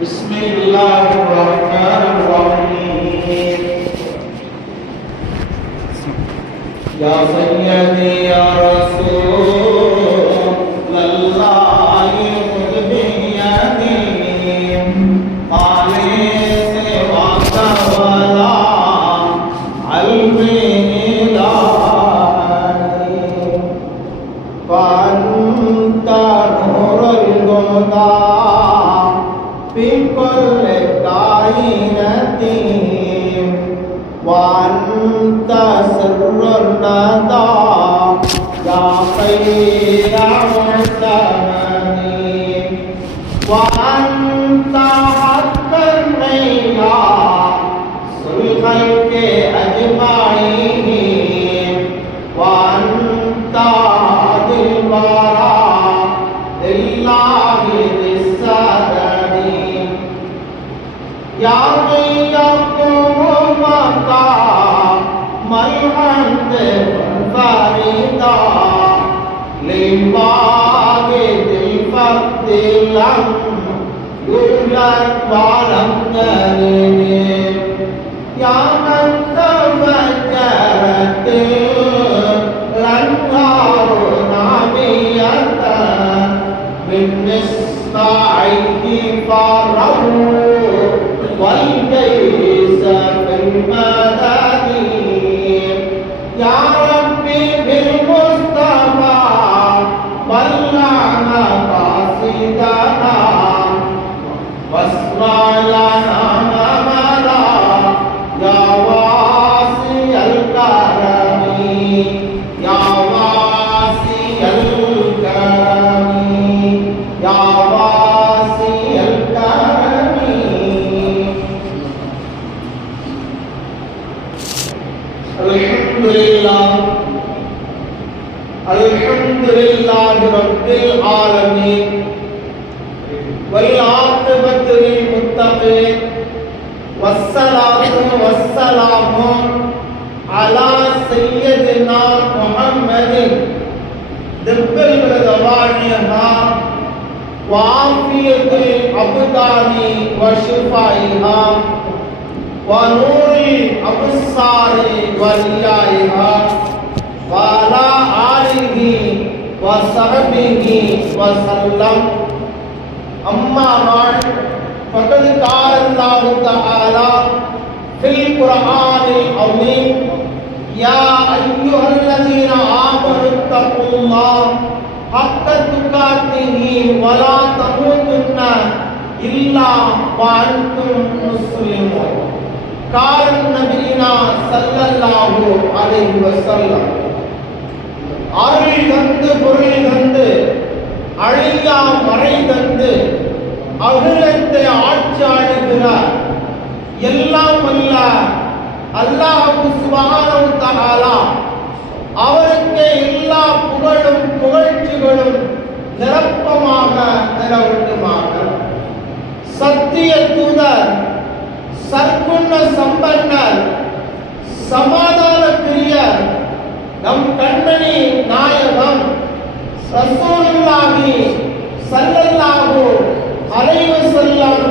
بسم الله الرحمن الرحيم يا سيدي يا رسول الله خذ بيدي قالي سواك ولا علمي إلهي فأنت نور الهدى في كل كائنة وأنت سر الندى يا خير معتمد وأنت حقا مياس الخلق أجمعين وأنت هادي البراء لله للسدد يا من يقوم مقام الحمد منفردا للواجد الفقد لم يولد ولم يلد يا من تفجرت الأنهار نامية من مصراعيه فروا والجيش في المدد يا ربي بالمصطفى بلغنا قاصدنا واسمع لنا مملا يا واسع الكرم يا واسع الكرم يا واسع الكرم الحمد لله رب العالمين والعاقبة للمتقين والصلاة والسلام على سيدنا محمد طب الغدوانها وعافية الأبدان وشفائها ونور الأبصار وليائها وعلى آله وصحبه وسلم أما بعد فقد قال الله تعالى في القرآن العظيم يا أيها الذين آمنوا اتقوا الله حق تقاته ولا تموتن إلا وأنتم مسلمون قال نبينا صلى الله عليه وسلم அருள் தந்து பொருள் தந்து அழியா மறை தந்து அகிலத்தை ஆட்சியாளுகிறார் எல்லாம் வல்ல அல்லாஹ் சுப்ஹானஹு வ தஆலா அவருக்கு எல்லா புகழும் புகழ்ச்சிகளும் நிரப்பமாக நிலவட்டுமாக. சத்திய தூதர் சற்குண சம்பன்னர் சமாதான பிரியர் நம் கண்மணி நாயகம் ரசூலுல்லாஹி ஸல்லல்லாஹு அலைஹி வஸல்லம்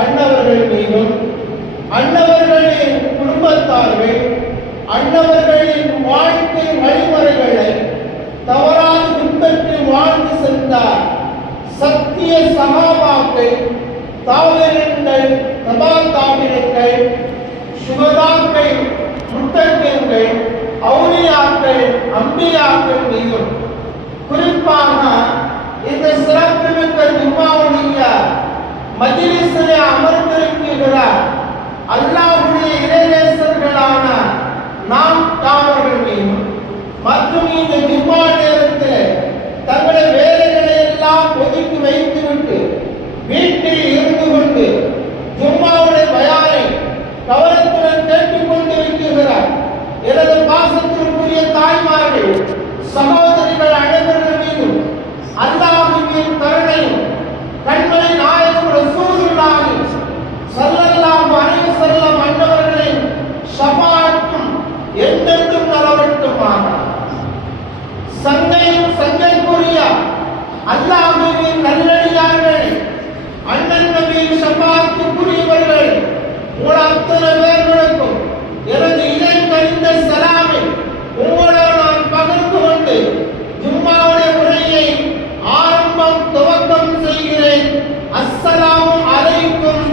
அன்னவர்கள் மீதும் அன்னவர்களின் குடும்பத்தார்கள் அன்னவர்களின் வாழ்க்கை வழிமுறைகளை தவறாது பின்பற்றி வாழ்ந்து சென்ற சத்திய சகாபாக்கள் தாவீர்கள் தபா தாவீர்கள் சுகதாக்கள் முத்தகீன்கள் அவுலியாக்கள் அம்பியாக்கள் மீதும் குறிப்பாக இந்த சிறப்புமிக்க ஜும்மாவுடைய மஜ்லிஸிலே அமர்ந்திருக்கிற அல்லாஹ்வுடைய இறைநேசர்களான நாம் தாவர்கள் மீதும் மற்றும் இந்த ஜும்மா நேரத்தில் தங்களுடைய வேலைகளை எல்லாம் ஒதுக்கி வைத்துவிட்டு வீட்டில் இருந்து கொண்டு ஜும்மாவுடைய பயானை கவனத்துடன் கேட்டுக் கொண்டிருக்கிறார் எனது பாசத்திற்குரிய தாய்மார்கள் சகோதரிகள் அனைவர்கள் மீதும் அல்லாஹ்வின் கருணையும் கண்மணி நாயகம் ரசூலுல்லாஹி ஸல்லல்லாஹு அலைஹி வஸல்லம் அன்னவர்களின் ஷஃபாஅத்தும் என்றென்றும் நிலவட்டுமாக. சங்கையும் சங்கைக்குரிய அல்லாஹ் மறுமையில் ஷஃபாஅத்துக்குரியவர்கள் உங்கள் அத்தனை பேர்களுக்கும் எனது இதயம் கனிந்த சலாமை உங்களோடு நான் பகிர்ந்து கொண்டு ஜும்மாவுடைய உரையை துவக்கம் செய்கிறேன். அஸ்ஸலாமு அலைக்கும்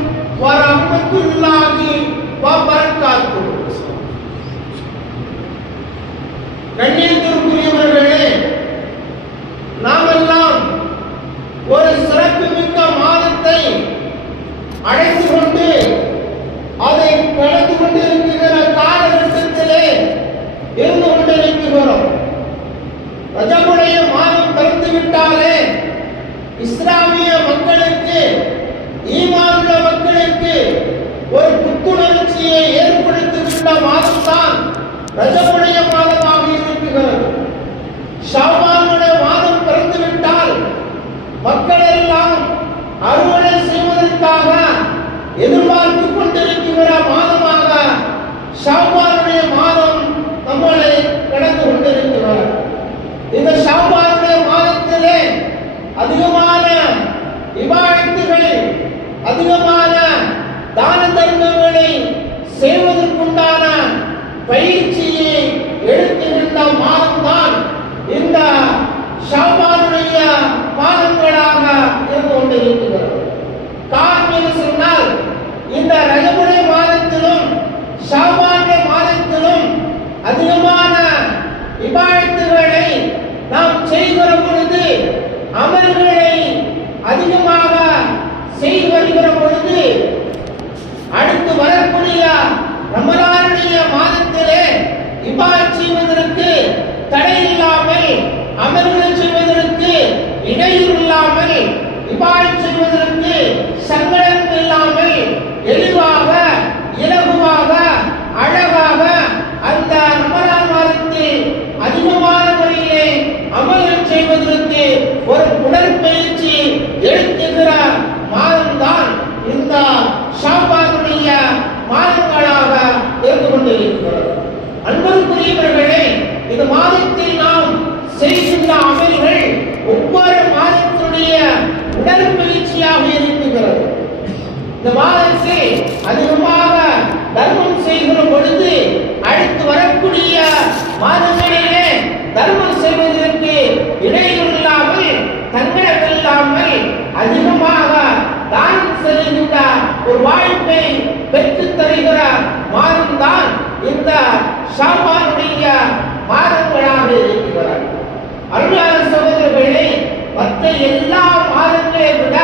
வ ரஹ்மத்துல்லாஹி வ பரக்காத்துஹு. கண்ணியத்திற்குரியவர்களே, நாமெல்லாம் ஒரு சிறப்புமிக்க மாதத்தை அடைந்து கொண்டு அதை கடந்து கொண்டிருக்கிற காலகட்டத்திலே இருந்து கொண்டிருக்கிறோம். ரஜபுடைய மாதம் பிறந்து விட்டாலே இஸ்லாமிய மக்களுக்கு, ஈமானுள்ள மக்களுக்கு ஒரு புத்துணர்ச்சியை ஏற்படுத்துகின்ற மாதம் தான் ரஜபுடைய மாதமாக இருக்கிறது. ஷாபானுடைய மாதம் பிறந்து விட்டால் மக்கள் எல்லாம் அறுவடை செய்வதற்காக எதிர்பார்த்து கொண்டிருக்கிற மாதமாக ஷாபானுடைய மாதம் நம்மளை கடந்து கொண்டிருக்கிறார். இந்த ஷாபானுடைய மாதத்திலே அதிகமான இபாதத்துகளை, அதிகமான தான தர்மங்களை செய்வதற்குண்டான பயிற்சியை எடுத்துகின்ற மாதம் தான் இந்த ஷாபானுடைய மாதங்களாக இருந்து கொண்டிருக்கிறது. காரணம் என்று சொன்னால், இந்த ரஜபுடைய மாதத்திலும் ஷாபானுடைய மாதத்திலும் அதிகமான இபாதத்துகளை நாம் செய்கிற பொழுது, அமல்களை அதிகமாக செய்து வருகிற பொழுது, அடுத்து வரக்கூடிய ரமலானுடைய மாதத்திலே இபாதத் செய்வதற்கு தடை இல்லாமல், அமல்களை செய்வதற்கு இடையூறு இல்லாமல், இபாதத் செய்வதற்கு சங்கடம் இல்லாமல் எளிவாக, இலகுவாக, அழகாக அந்த ரமலான் மாதத்தில் அதிகமான முறையிலே அமல்கள் செய்வதற்கு ஒரு உடற்பயிற்சி எடுத்துகிற மாதம்தான் இந்த ஷாபானுடைய மாதங்களாக இருந்து கொண்டிருக்கிறது. அன்புக்குரியவர்களே, இந்த மாதத்தில் நாம் செய்கின்ற அமல்கள் ஒவ்வொரு மாதத்துடைய உடற்பயிற்சியாக இருக்கிறது. இந்த மாதத்தில் அதிகமாக தர்மம் செய்கிற பொழுது அடுத்து வரக்கூடிய மாதங்களிலே தர்மம் செய்வதற்கு இடையூறு இல்லாமல், தங்கடம் இல்லாமல் அதிகமாக தானம் செய்கின்ற ஒரு வாய்ப்பை பெற்றுத் தருகிற மாதம்தான் இந்த ஷாபானுடைய மாதங்களாக இருக்கிறார். அருளான சகோதரர்களே, மற்ற எல்லா மாதங்களை விட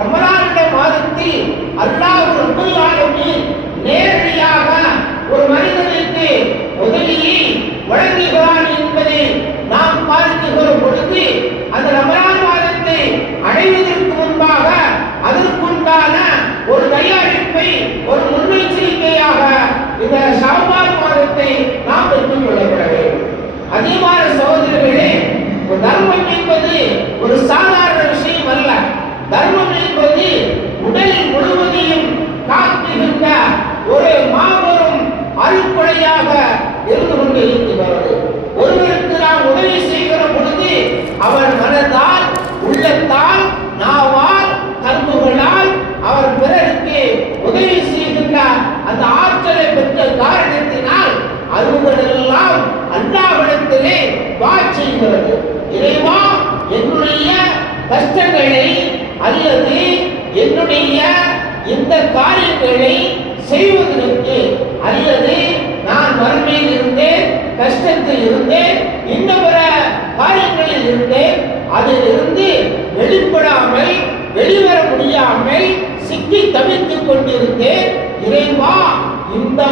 ரமலானுடைய மாதத்தில் அல்லாஹ் ரப்பல் ஆலமீன் நேரடியாக ஒரு மனிதனுக்கு உதவியை வழங்குகிறான் என்பதை நாம் பார்க்கிற பொழுது, அந்த ரமலான் மாதத்தை அடைவதற்கு முன்பாக அதற்குண்டான ஒரு தயாரிப்பை, ஒரு முன்னெச்சரிக்கையாக இந்த ஷாபான் மாதத்தை நாம் பெற்றுக் கொள்ளப்பட வேண்டும். அதிகமான சகோதரர்களே, ஒரு தர்மம் என்பது ஒரு சாதாரண விஷயம் அல்ல. தர்மம் என்பது உடல் முழுவதையும் காக்குகின்ற ஒரு மாபெரும் அருட்கொடையாக இருந்து கொண்டு இருக்கிறது. ஒருவருக்கு நாம் உதவி செய்கிற பொழுது அவர் மனதால், உள்ளத்தால், நாவால், கண்புகளால் அவர் பிறருக்கு உதவி செய்கின்ற அந்த ஆற்றலை பெற்ற காரணத்தினால் அதுகளெல்லாம் அல்லாஹ்விடத்திலே துஆ செய்கிறது. இறைவா, என்னுடைய கஷ்டங்களை அல்லது என்னுடைய இந்த காரியங்களை செய்வதற்கு, அல்லது நான் வறுமையில் இருந்தேன், கஷ்டத்தில் இருந்தேன், இந்த பிற காரியங்களில் இருந்தேன், அதிலிருந்து வெளிப்படாமல், வெளிவர முடியாமல் சிக்கி தவித்துக் கொண்டிருந்தேன். இறைவா, இந்த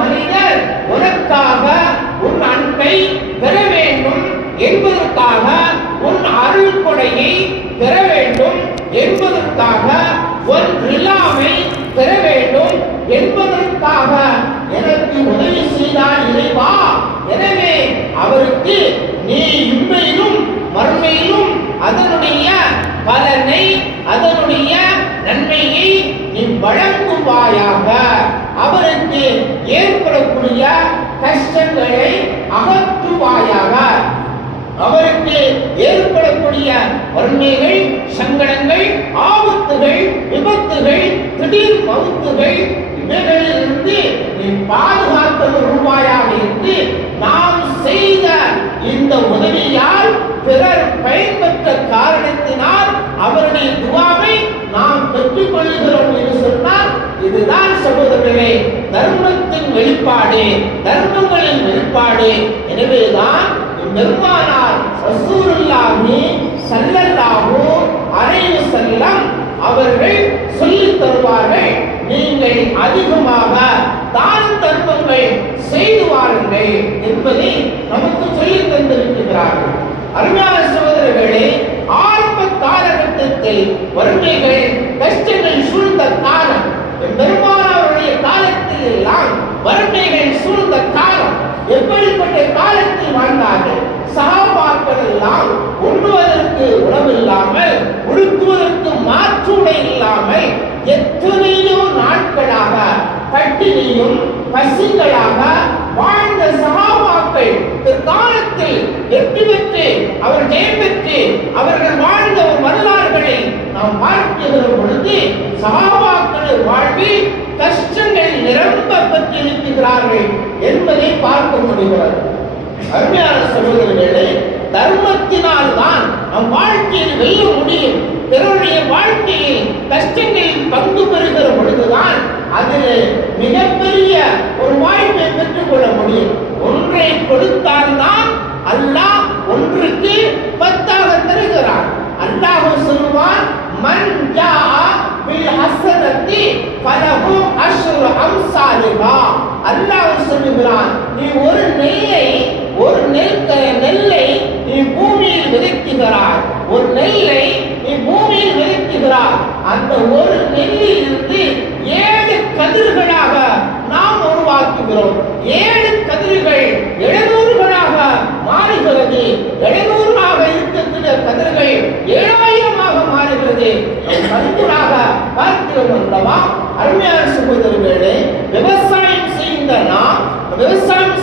மனிதர் உனக்காக உன் அன்பை பெற வேண்டும் என்பதற்காக, உன் அருள் கொடையை பெற வேண்டும் என்பதற்காக, உன் ரிலாவை பெற வேண்டும் என்பதற்காக எனக்கு உதவி செய்தார் இறைவா. எனவே அவருக்கு நீ இம்மையிலும் மறுமையிலும் அதனுடைய பலனை, அதனுடைய நன்மையை நீ வழங்குவாயாக. அவருக்கு ஏற்படக்கூடிய கஷ்டங்களை அகற்றுவாயாக. அவருக்கு ஏற்படக்கூடிய வறுமைகள், சங்கடங்கள், ஆபத்துகள் விபத்துகள், திடீர் மவுத்துகள் இவைகளிலிருந்து நீ பாதுகாத்தல் ரூபாயாக இருந்து நாம் செய்த இந்த உதவியால் பிறர் பயன்பெற்ற காரணத்தினால் அவருடைய துவாவை நாம் பெற்றுக் கொள்கிறோம் என்று சொன்னால் இதுதான் சகோதரர்களே தர்மத்தின் வெளிப்பாடு, தர்மங்களின் வெளிப்பாடு. எனவேதான் பெருமானார் ரசூலுல்லாஹி ஸல்லல்லாஹு அலைஹி வஸல்லம் அவர்கள் சொல்லித் தருவார்கள், நீங்கள் அதிகமாக தான தர்மங்கள் செய்து வாருங்கள் என்பதை நமக்கு சொல்லித் தந்திருக்கிறார்கள். அருமையான சகோதரர்களே, ஆரம்ப காலகட்டத்தில் வறுமைகள் கஷ்டங்கள் சூழ்ந்த காலம், பெருமானாருடைய காலத்தில் எல்லாம் வறுமைகள் சூழ்ந்த காலம். எப்படிப்பட்ட காலத்தில் வாழ்ந்தார்கள்? சஹாபாக்கள் எல்லாம் உண்ணுவதற்கு உணவு இல்லாமல், உடுத்துவதற்கு மாற்று உடை இல்லாமல் எத்தனையோ நாட்களாக பட்டினியும் பசிகளாக வாழ்ந்த சஹாபாக்கள் பிற்காலத்தில் வெற்றி பெற்று அவர் ஜெயம் பெற்று அவர்கள் வாழ்ந்த ஒரு வரலாறுகளை நாம் பார்க்கிற பொழுது சஹாபாக்கள் வாழ்வில் கஷ்டங்கள் நிரம்ப பெற்றிருக்கிறார்கள் என்பதை பார்க்க முடிகிறது. அருமையான சகோதரர்களே, தர்மத்தினால் தான் நம் வாழ்க்கையில் வெல்ல முடியும். பிறருடைய வாழ்க்கையில் கஷ்டங்களில் பங்கு பெறுகிற பொழுதுதான் அதில் மிகப்பெரிய ஒரு வாய்ப்பை பெற்றுக் கொள்ள முடியும். ஒன்றை கொடுத்தால்தான் அல்லாஹ் ஒன்றுக்கு 10ஆக தருகிறான். அல்லாஹ் சொல்லுவான், மன் ஜாஅ பில் ஹஸனத்தி ஃபலஹு அஷ்ரு அம்சாலிஹா. அல்லாஹ் சொல்லுகிறான், நீ ஒரு நெல்லை நீ பூமியில் விதைக்கிறாய், ஒரு நெல்லை நீ பூமியில் விதைக்கிறாய். அந்த ஒரு நெல்லில் இருந்து 7 கதிர்களாக நாம் உருவாக்குகிறோம். 7 கதிர்கள் 700களாக மாறுகிறது. 700ஆக இருக்கக்கூடிய கதிர்கள் 7000ஆக மாறுகிறது. கதிர்களாக பார்க்கிறோம் அல்லவா? அருமையான சகோதரர்களே, விவசாயம்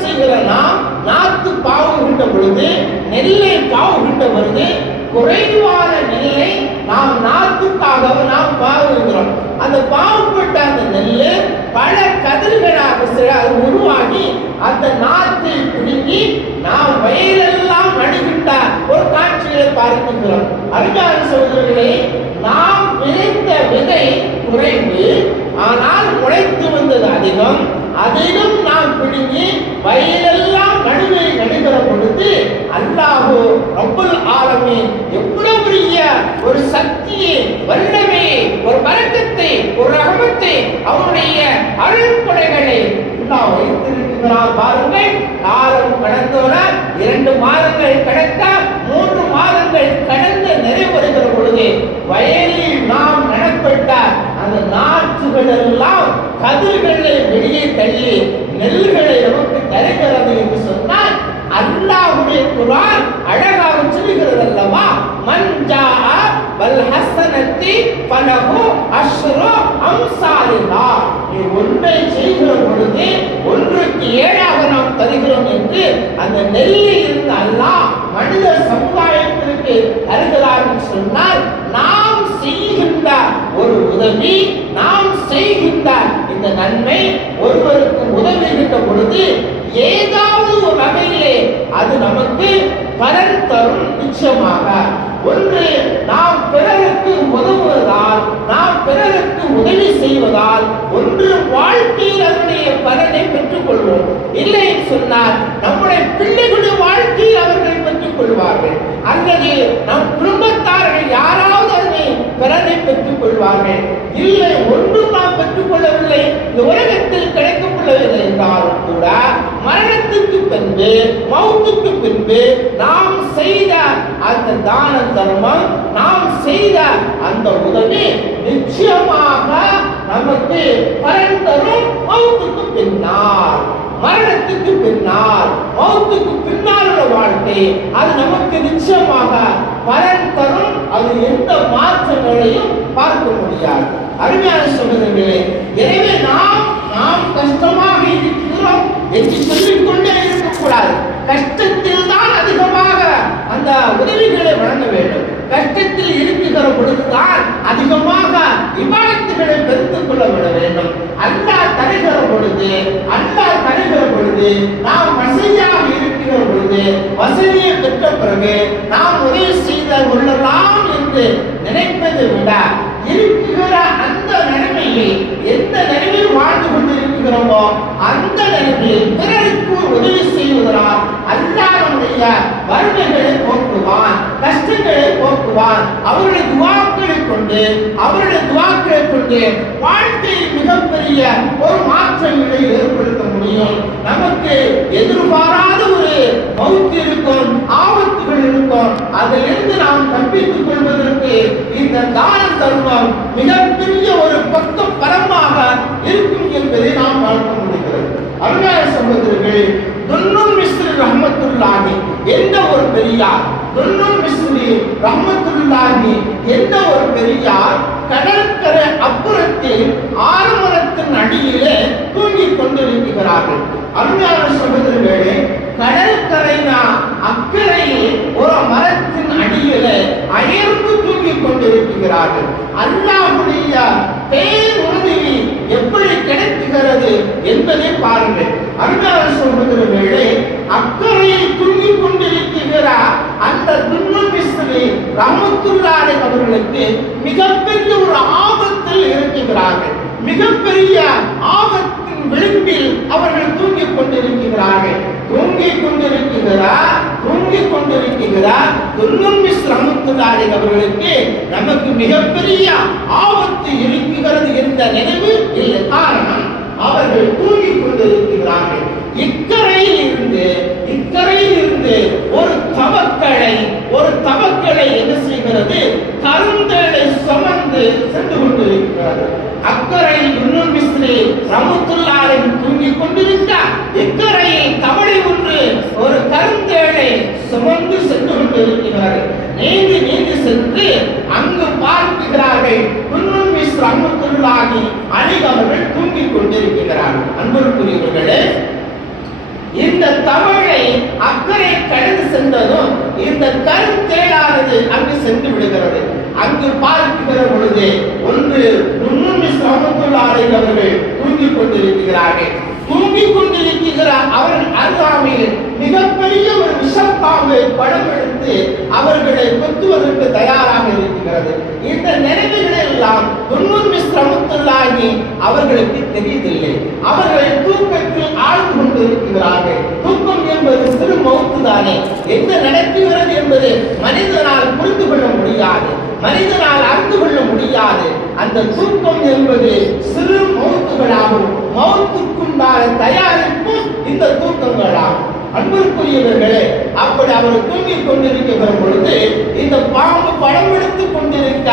செய்கிற நாம் நாத்து பாவுகின்ற பொழுது, நெல்லை பாவுகின்ற பொழுது குறைவான நெல்லை நாம் நாத்துக்காக நாம் பாவுகிறோம். அந்த பாவப்பட்ட அந்த நெல்லு பல கதிர்களாக உருவாகி அந்த நாத்தை பிடுங்கி நாம் வயலெல்லாம் நடுகின்ற ஒரு காட்சியை பார்க்கிறோம். அருமையான சகோதரர்களே, நாம் விதைத்த விதை குறைவு, ஆனால் முளைத்து வந்தது அதிகம். அதிலும் நாம் பிடுங்கி வயலெல்லாம் நடுகிற பொழுது அல்லாஹ் ரப்புல் ஆலமீன் எவ்வளவு பெரிய ஒரு சக்தியை, வல்லமையை, ஒரு பரக்கத்தை, ஒரு ரஹமத்தை, அவருடைய அருள்கொடைகளை அல்லாஹ் வைத்திருக்கிறார். பாருங்கள், காலம் கடந்தோட 2 மாதங்கள் கடக்க 3 மாதங்கள் கடந்து நிறைவருகிற பொழுது வயலில் நாம் நடப்பட்ட அந்த நாற்றுகள் எல்லாம் கதிர்களை வெளியே தள்ளி நெல்களை நமக்கு தருகிறது என்று சொன்னால் அல்லாஹ்வுடைய குர்ஆன் அழகாக சொல்கிறது அல்லவா? மன் ஜாஅ வல் ஹஸனத்தி ஃபலஹு அஷ்ரு அம்சாலிஹா. நீ ஒன்றை செய்கிற பொழுது ஒன்றுக்கு 7ஆக நாம் தருகிறோம் என்று அந்த நெல்லில் இருந்து அல்லாஹ் மனித சமுதாயத்திற்கு தருகிறார் என்று சொன்னால், நாம் செய்கின்ற ஒரு உதவி, நாம் செய்கின்ற இந்த நன்மை, ஒருவருக்கு உதவுகின்ற பொழுது ஏதாவது ஒரு வகையிலே அது நமக்கு பலன் தரும். நிச்சயமாக ஒன்று, நாம் பிறருக்கு உதவுவதால், நாம் பிறருக்கு உதவி செய்வதால் ஒன்று வாழ்க்கையில் அதனுடைய பலனை பெற்றுக் கொள்வோம். இல்லை சொன்னால் நம்முடைய பிள்ளைகளுடைய வாழ்க்கையில் அவர்கள் பெற்றுக் கொள்வார்கள், அல்லது நம் குடும்பத்தார்கள் யாராவது அதனை பலனை பெற்றுக் கொள்வார்கள். இல்லை, ஒன்றும் நாம் பெற்றுக் கொள்ளவில்லை, இந்த உலகத்தில் கிடைக்கப்படவில்லை என்றாலும் கூட மரணத்துக்கு பின்பு, மௌத்துக்கு பின்பு நாம் செய்த அந்த தான தர்மம், நாம் செய்த அந்த உதவி நிச்சயமாக நமக்கு பலன் தரும். மௌத்துக்கு பின்னால், மரணத்துக்கு பின்னால், மௌத்துக்கு பின்னால் உள்ள வாழ்க்கை அது நமக்கு நிச்சயமாக பலன் தரும். அது எந்த மாற்றங்களையும் பார்க்க முடியாது. அருமையான சகோதரர்களே, எனவே நாம் கஷ்டமாக இருக்கிறோம் என்று சொல்லிக்கொண்டே இருக்கக்கூடாது. கஷ்டத்தில் தான் அதிகமாக அந்த உதவிகளை வழங்க வேண்டும். கஷ்டத்தில் இருக்கிற பொழுதுதான் அதிகமாக இபாதத் பிறகு நாம் உதவி செய்த கொள்ளலாம் என்று நினைப்பதை விட இருக்கிற அந்த நிலைமையை எந்த நிலைமையில் வாழ்ந்து கொண்டிருக்கிறோமோ அந்த நிலைமையில் பிறருக்கு உதவி செய்வதனால் அல்லாஹ் நம்முடைய வறுமைகளை போக்குவான், கஷ்டங்களை போக்குவான். அவருடைய துவாக்களை கொண்டு வாழ்க்கையில் மிகப்பெரிய ஒரு மாற்றங்களை ஏற்படுத்த முடியும். நமக்கு எதிர்பாராத ஒரு மௌத்து இருக்கும், ஆபத்துகள் இருக்கும். அதிலிருந்து நாம் தப்பித்துக் கொள்வதற்கு இந்த தான தர்மம் மிகப்பெரிய ஒரு பக்க பலமாக இருக்கும் என்பதை நாம் பார்க்க முடிகிறது. அருமையான சகோதரர்களே, துன்னுல் மிஸ்ரி ரஹ்மத்துல்லாஹி என்ற ஒரு பெரியார், துன்னுல் மிஸ்ரி ரஹ்மத்துல்லாஹி என்ற ஒரு பெரியார் கடற்கரை அப்புறத்தில் ஆலமரத்தின் அடியிலே தூங்கிக் கொண்டிருக்கிறார்கள். அருமையான சகோதரர்களே, கடற்கரைனா அக்கறையில் ஒரு மரத்தின் அடியிலே அயர்ந்து தூங்கிக் கொண்டிருக்கிறார்கள். அல்லாஹ்வுடைய பேருதவி எப்படி கிடைக்கிறது என்பதை பாருங்கள். அருமையான சகோதரர்களே, அக்கறையில் தூங்கிக் கொண்டிருக்கிற அந்த துன்னுல் மிஸ்ரி ரஹ்மத்துல்லாஹி அவர்களுக்கு மிகப்பெரிய ஒரு ஆபத்தில் இருக்கிறார்கள். மிகப்பெரிய ஆபத்தின் விளிம்பில் அவர்கள் தூங்கிக் கொண்டிருக்கிறார்கள். தூங்கிக் கொண்டிருக்கிறார் துன்னுல் மிஸ்ரி ரஹ்மத்துல்லாஹி அவர்களுக்கு நமக்கு மிகப்பெரிய ஆபத்து இருக்கிறது என்ற நினைவு இல்லை. காரணம், அவர்கள் தூங்கிக் கொண்டிருக்கிறார்கள். இக்கரையில் இருந்து ஒரு தவக்களை என்ன செய்கிறது, கருந்தேளை சுமந்து சென்று கொண்டிருக்கிறது. அக்கரையில் துன்னுல் மிஸ்ரி ரஹ்மத்துல்லாஹி தூங்கிக் கொண்டிருக்கிறார். இக்கரையில் தவளை ஒன்று ஒரு கருந்தேளை சுமந்து சென்று கொண்டிருக்கிறார்கள். நீந்தி சென்று அங்கு பார்க்கிறார்கள் துன்னுல் மிஸ்ரி ரஹ்மத்துல்லாஹி அலைஹி அவர்கள் தூங்கிக் கொண்டிருக்கிறார்கள். அன்புக்குரியவர்களே, இந்த தவளை அக்கறை கடந்து சென்றதும் இந்த கருந்தேளானது அங்கு சென்று விடுகிறது. அங்கு பார்க்கிற பொழுது ஒன்று துன்னுல் மிஸ்ரி ரஹ்மத்துல்லாஹி அவர்கள் தூங்கிக் கொண்டிருக்கிறார்கள். தூங்கிக் கொண்டிருக்கிற அவர்கள் அருகாமையில் மிகப்பெரிய ஒரு விஷப்பாம்பை படம் எடுத்து அவர்களை கொத்துவதற்கு தயாராக இருக்கிறது. இந்த நினைவுகள் எல்லாம் துன்னுல் மிஸ்ரி ரஹ்மத்துல்லாஹி அவர்களுக்கு தெரியவில்லை. அவர்கள் தூக்கத்தில் ஆழ்ந்து கொண்டிருக்கிறார்கள். தூக்கம் என்பது சிறு மௌத்து தானே. என்ன நடக்கிறது என்பது மனிதனால் புரிந்து கொள்ள முடியாது, மனிதனால் அறிந்து கொள்ள முடியாது. அந்த தூக்கம் என்பது சிறு மௌத்துகளாகும். மௌத்துக்குண்டான தயாரிப்பு இந்த தூக்கங்களாகும். அன்புக்குரியவர்களே, அப்படி அவர் தூங்கிக் கொண்டிருக்கிற பொழுது இந்த பாம்பு படம் எடுத்துக் கொண்டிருக்க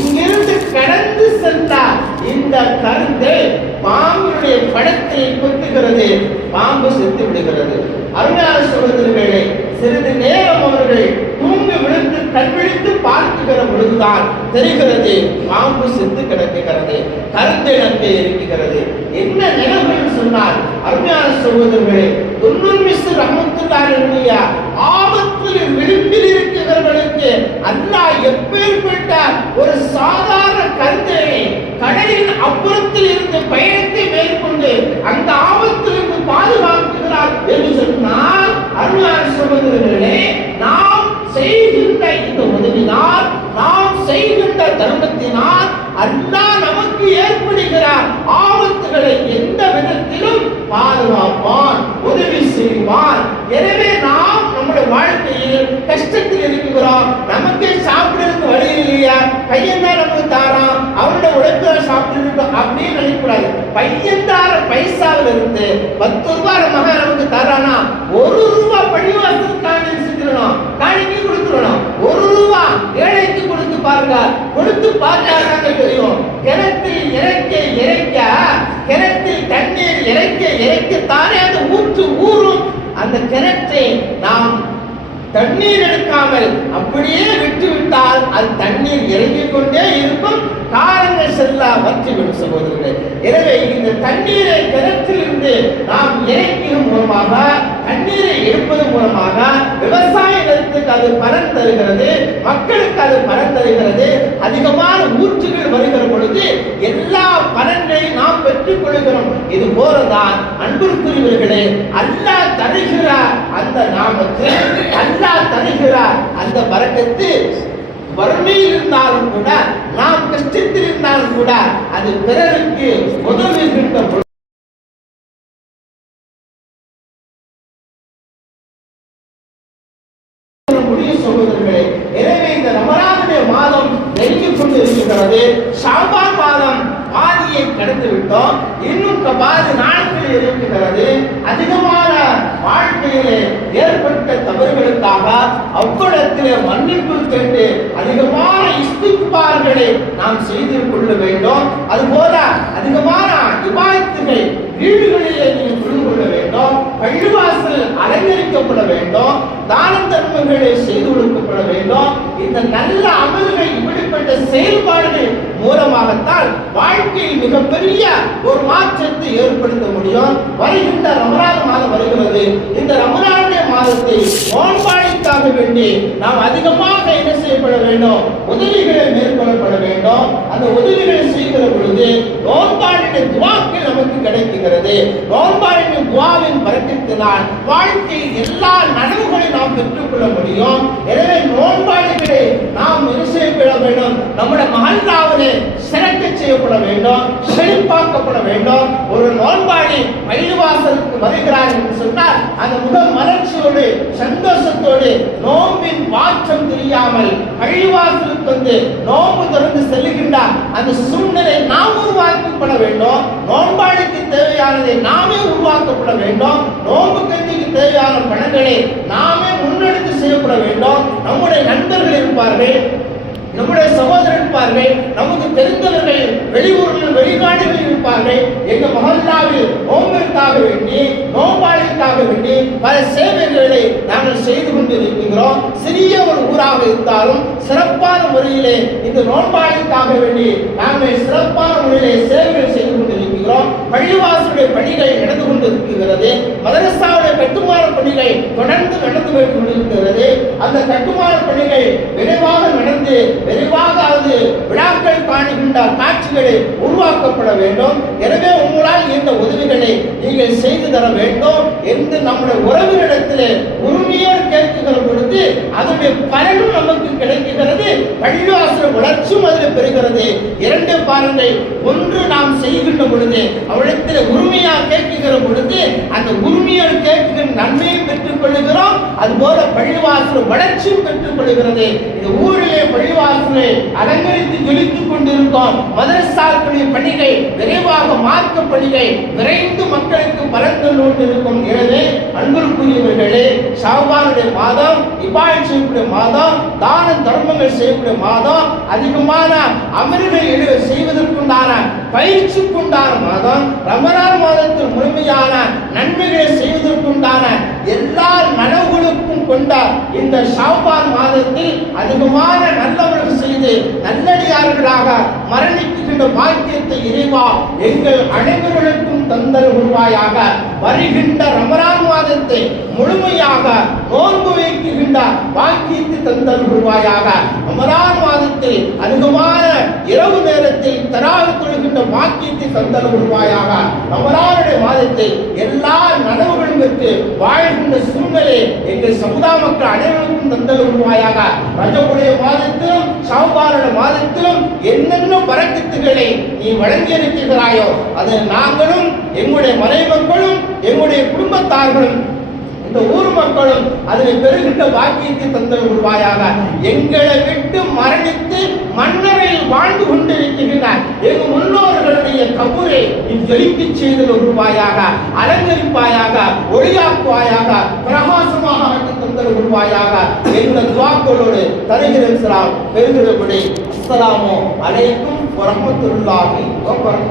இங்கிருந்து கடந்து சென்றார். இந்த கருந்தை பாம்புடைய படத்தை கொத்துகிறது. பாம்பு செத்து விடுகிறது. அருமையான சகோதரர்களே, சிறிது நேரம் அவர்கள் தூங்கி விழுந்து கண்விழித்து பார்க்கிற பொழுதுதான் தெரிகிறது பாம்பு செத்து கிடக்கிறது, கருந்தை அங்கே இருக்கிறது. என்ன நிலைமை சொன்னால், அருமையான சகோதரர்களே, துன்னுல் மிஸ்ரி ரஹ்மத்துல்லாஹி ஆபத்தில் விளிம்பில் இருக்கிறவர்களுக்கு அல்லாஹ் எப்பேற்பட்ட ஒரு சாதாரண கருந்தையை கடலின் அப்புறத்தில் இருந்து பயணத்தை மேற்கொண்டு அந்த ஆபத்திலிருந்து பாதுகாக்கிறார் என்று சொன்னால், அருமையான சகோதரர்களே, நாம் செய்கின்ற இந்த உதவினால், நாம் செய்கின்ற தர்மத்தினால் அல்லாஹ் நமக்கு ஏற்படுகிற ஆபத்துகளை எந்த விதத்திலும் பாதுகாப்பான், உதவி செய்வான். எனவே நாம் நம்முடைய வாழ்க்கையில் கஷ்டத்தில் இருக்கிறோம், நமக்கு சாப்பிடுறதுக்கு வழி இல்லையா, பையன் தான் நமக்கு தாரான், அவருடைய உழைப்புல சாப்பிட்டு அப்படின்னு நினைக்கூடாது. பையன் தார பைசாவில் இருந்து 10 ரூபாய் மகன் நமக்கு தரானா 1 ரூபாய் பழிவாசல் காணிக்கு கொடுத்துடணும். 1 ரூபாய் ஏழைக்கு கொடுத்து பாருங்க, கொடுத்து பார்த்தாங்க தெரியும். கிணத்தில் கிணத்தில் தண்ணீர் இறைக்கத்தானே அந்த ஊற்று ஊறும். அந்த கிணற்றை நாம் தண்ணீர் எடுக்காமல் அப்படியே விட்டுவிட்டால் அது தண்ணீர் இறங்கிக் கொண்டே இருக்கும், காலங்கள் செல்ல வற்றிவிடும் சகோதரர்களே. எனவே இந்த தண்ணீரை கிணற்றிலிருந்து நாம் இறைக்கிற மூலமாக, தண்ணீரை எடுப்பது மூலமாக விவசாய நிலத்துக்கு அது பலன் தருகிறது, மக்களுக்கு அது பலன் தருகிறது. அதிகமான ஊற்றுகள் வருகிற பொழுது எல்லா பலன்களையும் நாம் பெற்றுக் கொள்கிறோம். இது போலதான் அன்பிற்குரியவர்களே, அல்லாஹ் தருகிற அந்த நாமத்து, அல்லாஹ் தருகிற அந்த பரக்கத்து வறுமையில் இருந்தாலும் கூட, நாம் கஷ்டத்தில் இருந்தாலும் கூட, அது பிறருக்கு உதவுகின்ற சகோதரர்களே. எனவே இந்த ரமலானுடைய மாதம் நெருங்கிக் கொண்டு இருக்கிறது. ஷாபான் மாதம் பாதியை கடந்து விட்டோம். இன்னும் பாதி நாட்கள் இருக்கிறது. அதிகமான வாழ்க்கையிலே ஏற்பட்ட தவறுகளுக்காக அவ்விடத்திலே மன்னிப்பு கேட்டு அதிகமான இஸ்திக்பார்களை நாம் செய்து கொள்ள வேண்டும். அதுபோல அதிகமான இபாதத்துகள் வீடுகளிலே நீங்கள் புரிந்து கொள்ள வேண்டும். பள்ளிவாசல் அலங்கரிக்கப்பட வேண்டும். தான தர்மங்களை செய்து கொடுக்கப்பட வேண்டும். இந்த நல்ல அமல்கள், இப்படிப்பட்ட செயல்பாடுகள் மூலமாகத்தான் வாழ்க்கையில் மிகப்பெரிய ஒரு மாற்றத்தை ஏற்படுத்த முடியும். வருகின்ற ரமலான் மாதம் வருகிறது. இந்த ரமலானுடைய மாதத்தை நோன்பாளிக்காக வேண்டி நாம் அதிகமாக என்ன செய்யப்பட வேண்டும்? உதவிகளை மேற்கொள்ளப்பட வேண்டும். அந்த உதவிகளை செய்கிற பொழுது நோன்பாளின் துவாக்கள் நமக்கு கிடைக்கிறது. நோன்பாளின் துவாவின் பரக்கத்தினால் வாழ்க்கையில் எல்லா நனவுகளையும் நாம் பெற்றுக்கொள்ள முடியும். எனவே நோன்பாளிகளை நாம் என்ன செய்யப்பட வேண்டும்? நம்முடைய மஹல்லாவிலே சிறக்க செய்யப்பட வேண்டும், செழிப்பாக்கப்பட வேண்டும். ஒரு நோன்பாளி பள்ளிவாசலுக்கு வருகிறார் என்று சொன்னால் அந்த முக மலர்ச்சியோடு சந்தோஷத்தோடு நோம்பின் மாற்றம் தெரியாமல் பள்ளிவாசலுக்கு வந்து நோம்பு திறந்து செல்லுகின்றார். அந்த சூழ்நிலை நாம் உருவாக்கப்பட வேண்டும். நோன்பாளிக்கு தேவையானதை நாமே உருவாக்கப்பட வேண்டும். நோம்பு கஞ்சிக்கு தேவையான பணங்களை நாமே முன்னெடுத்து செய்யப்பட வேண்டும். நம்முடைய நண்பர்கள் இருப்பார்கள், நம்முடைய சகோதரர் இருப்பார்கள், நமக்கு தெரிந்தவர்கள் வெளியூரில் வெளிநாடுகளில் இருப்பார்கள். எங்க மஹல்லாவில் நோம்பிற்காக வேண்டி, நோம்பாளிக்காக வேண்டி பல சேவைகளை நாங்கள் செய்து கொண்டிருக்கிறோம். சிறிய ஒரு ஊராக இருந்தாலும் சிறப்பான முறையிலே இந்த நோம்பாளிக்காக வேண்டி நாங்கள் சிறப்பான முறையிலே சேவைகள் செய்து கொண்டிருக்கிறோம். பள்ளிவாசலுடைய பணிகள் நடந்து கொண்டிருக்கிறது. மதரசாவுடைய கட்டுமான பணிகள் தொடர்ந்து நடந்து கொண்டிருக்கிறது. அந்த கட்டுமான பணிகள் விரைவாக நடந்து விரைவாக அது விழாக்கள் காணுகின்ற காட்சிகளை உருவாக்கப்பட வேண்டும். எனவே உங்களால் இந்த உதவிகளை நீங்கள் செய்து தர வேண்டும் என்று நம்முடைய உறவினரிடத்திலே உரிமையோடு கேட்கிற பொழுது அதனுடைய பலனும் நமக்கு கிடைக்கிறது. பள்ளிவாசல் வளர்ச்சியும் அதில் பெறுகிறது. இரண்டு பாருங்கள், ஒன்று நாம் செய்கின்ற பொழுது அவளிடத்தில் உரிமையாக கேட்கிற பொழுது அந்த உரிமையோடு கேட்கிற நன்மையை பெற்றுக் கொள்ளுகிறோம். அதுபோல பள்ளிவாசல் வளர்ச்சியும் பெற்றுக் கொள்கிறது. இந்த ஊரிலே பள்ளிவாசலை அலங்கரித்து ஜொலித்துக் கொண்டிருக்கோம். மதரசாக்களுடைய பணிகள் விரைவாக மார்க்க பணிகள் விரைந்து மக்களுக்கு பலன் கொண்டிருக்கும். எனவே அன்பிற்குரியவர்களே, ஷாபானுடைய மாதம், இபாதத் செய்யக்கூடிய மாதம், தான தர்மங்கள் செய்யக்கூடிய மாதம், அதிகமான அமல்களை செய்வதற்குண்டான பயிற்சிக்குண்டான மாதம், ரமலான் மாதத்தில் முழுமையான நன்மைகளை செய்வதற்குண்டான எல்லா நனவுகளுக்கும் கொண்ட இந்த ஷாபான் மாதத்தில் அதிகமான நல்லவர்கள் செய்து நல்லடியார்களாக மரணிக்கின்ற பாக்கியத்தை இறைவா எங்கள் அனைவர்களுக்கும் தந்தல் உருவாயாக. வருகின்ற ரமலான் மாதத்தை முழுமையாக நோன்பு வைக்கின்ற பாக்கியத்தை தந்தல் உருவாயாக. ரமலான் மாதத்தில் அதிகமான இரவு நேரத்தில் தராவி தொழுகின்ற பாக்கியத்தை தந்தல் உருவாயாக. ரமலானுடைய மாதத்தில் எல்லா நனவுகளும் பெற்று வாழ்கின்ற சூழ்நிலை எங்கள் சமுதாய மக்கள் அனைவருக்கும் தந்தல் உருவாயாக. ரஜபுடைய மாதத்திலும் ஷாபானுடைய மாதத்திலும் என்னென்ன பரக்கத்துகளை நீ வழங்கி இருக்கிறாயோ அது நாங்களும், எங்களுடைய மனை மக்களும், எங்களுடைய குடும்பத்தார்களும், இந்த ஊர் மக்களும் அதில் பெறுகின்ற பாக்கியத்தை தந்தல் உருவாயாக. எங்களை விட்டு மரணித்து மன்னரையில் வாழ்ந்து கொண்டிருக்கின்றனர் எங்கள் முன்னோர்களுடைய கபூரை நீ ஜொலிக்க செய்தல் உருவாயாக, அலங்கரிப்பாயாக, ஒளியாக்குவாயாக, பிரகாசமாக ஆக்கி தந்தல் உருவாயாக. எங்கள் துவாக்களோடு தருகிறேன் பெறுகிறபடி. அஸ்ஸலாமு அலைக்கும் வரஹ்மத்துல்லாஹி வபரகாத்துஹு.